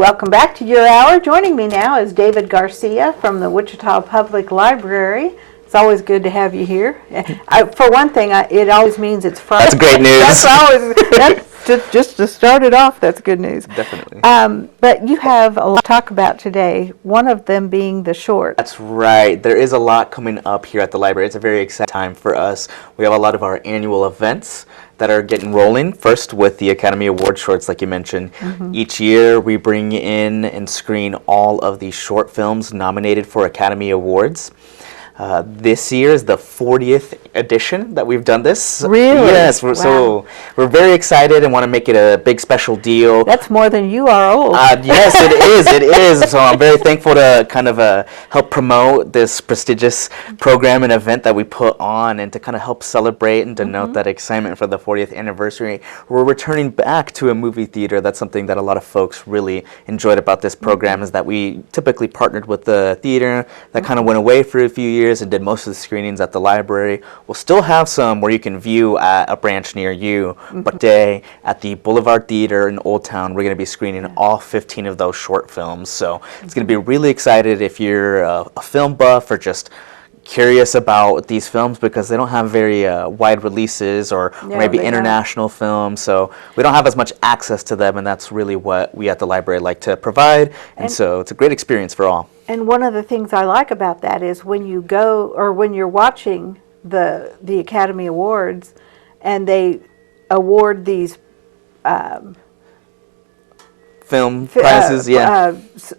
Welcome back to your hour. Joining me now is David Garcia from the Wichita Public Library. It's always good to have you here. For one thing, it always means it's Friday. That's great news. Just to start it off, that's good news. Definitely. But you have a lot to talk about today, one of them being the short. That's right. There is a lot coming up here at the library. It's a very exciting time for us. We have a lot of our annual events that are getting rolling. First with the Academy Award shorts, like you mentioned. Each year we bring in and screen all of the short films nominated for Academy Awards. This year is the 40th edition that we've done this. Really? Yes. Wow. So we're very excited and want to make it a big special deal. That's more than you are old. Yes, it is. It is. So I'm very thankful to kind of help promote this prestigious program and event that we put on, and to kind of help celebrate and denote that excitement for the 40th anniversary. We're returning back to a movie theater. That's something that a lot of folks really enjoyed about this program, is that we typically partnered with the theater that kind of went away for a few years and did most of the screenings at the library. We'll still have some where you can view at a branch near you, but today at the Boulevard Theater in Old Town, we're going to be screening all 15 of those short films. So it's going to be really excited if you're a film buff or just curious about these films, because they don't have very wide releases or maybe international films, so we don't have as much access to them, and that's really what we at the library like to provide, and so it's a great experience for all. And one of the things I like about that is when you go, or when you're watching the Academy Awards and they award these Film prizes,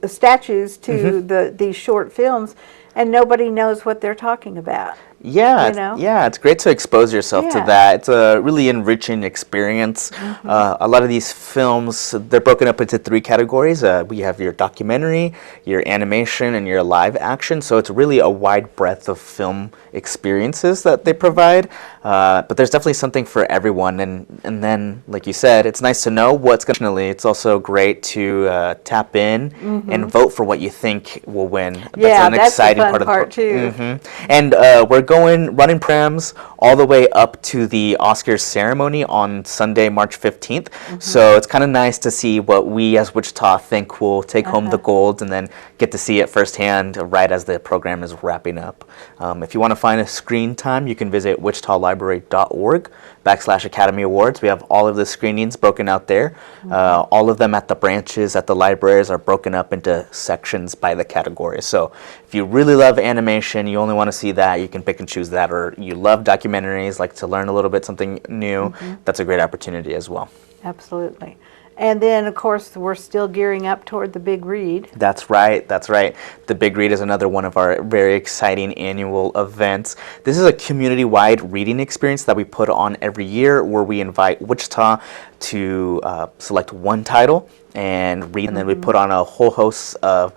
statues to these short films, and nobody knows what they're talking about. Yeah, you know? yeah, it's great to expose yourself to that. It's a really enriching experience. A lot of these films, they're broken up into 3 categories. We have your documentary, your animation, and your live action. So it's really a wide breadth of film experiences that they provide. But there's definitely something for everyone. And then, like you said, it's nice to know what's going to. It's also great to tap in and vote for what you think will win. Yeah, that's an exciting the fun part of the too. And we're running prams all the way up to the Oscars ceremony on Sunday, March 15th. So it's kind of nice to see what we as Wichita think will take home the gold, and then get to see it firsthand right as the program is wrapping up. If you want to find a screen time, you can visit wichitalibrary.org/Academy Awards. We have all of the screenings broken out there. All of them at the branches, at the libraries, are broken up into sections by the category. So if you really love animation, you only want to see that, you can pick and choose that. Or you love documentaries, like to learn a little bit something new, that's a great opportunity as well. Absolutely. And then, of course, we're still gearing up toward the Big Read. That's right, that's right. The Big Read is another one of our very exciting annual events. This is a community-wide reading experience that we put on every year, where we invite Wichita to select one title and read, and then we put on a whole host of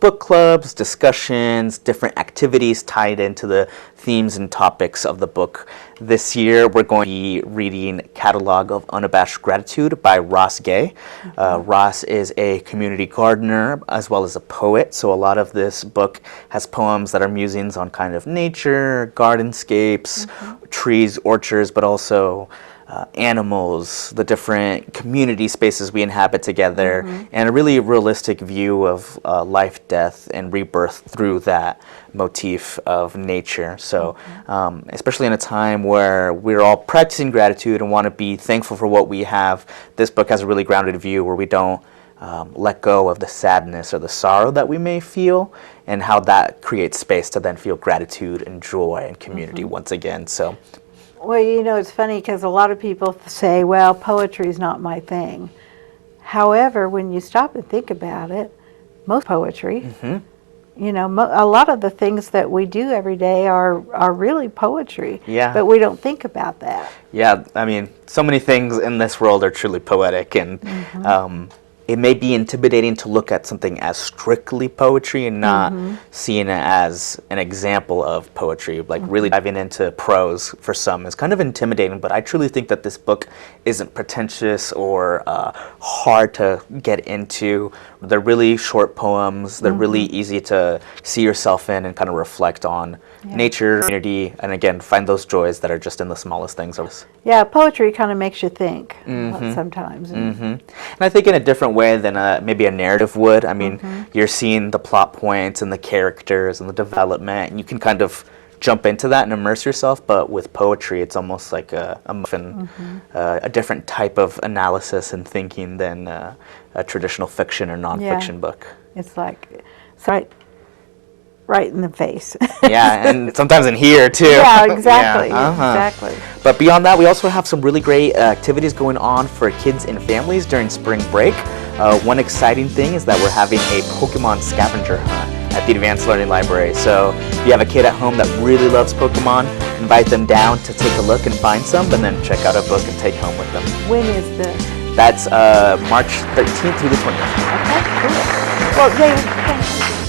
book clubs, discussions, different activities tied into the themes and topics of the book. This year we're going to be reading Catalog of Unabashed Gratitude by Ross Gay. Ross is a community gardener as well as a poet, so a lot of this book has poems that are musings on kind of nature, gardenscapes, trees, orchards, but also animals, the different community spaces we inhabit together, and a really realistic view of life, death, and rebirth through that motif of nature. So especially in a time where we're all practicing gratitude and want to be thankful for what we have, this book has a really grounded view where we don't let go of the sadness or the sorrow that we may feel, and how that creates space to then feel gratitude and joy and community once again. So. Well, you know, it's funny because a lot of people say, well, poetry is not my thing. However, when you stop and think about it, most poetry, you know, a lot of the things that we do every day are really poetry. Yeah. But we don't think about that. Yeah, I mean, so many things in this world are truly poetic, and it may be intimidating to look at something as strictly poetry and not seeing it as an example of poetry. Like really diving into prose for some is kind of intimidating, but I truly think that this book isn't pretentious or hard to get into. They're really short poems. They're really easy to see yourself in and kind of reflect on nature, community, and again, find those joys that are just in the smallest things. Yeah, poetry kind of makes you think sometimes. And I think in a different way than maybe a narrative would. I mean, you're seeing the plot points and the characters and the development, and you can kind of jump into that and immerse yourself. But with poetry, it's almost like a muffin, a different type of analysis and thinking than a traditional fiction or nonfiction book. It's like, it's right in the face. Yeah, and sometimes in here too. Yeah, exactly, Yeah, exactly. But beyond that, we also have some really great activities going on for kids and families during spring break. One exciting thing is that we're having a Pokemon scavenger hunt at the Advanced Learning Library. So if you have a kid at home that really loves Pokemon, invite them down to take a look and find some, and then check out a book and take home with them. When is this? That's March 13th through the 20th. Okay, cool. Well, David, thank you.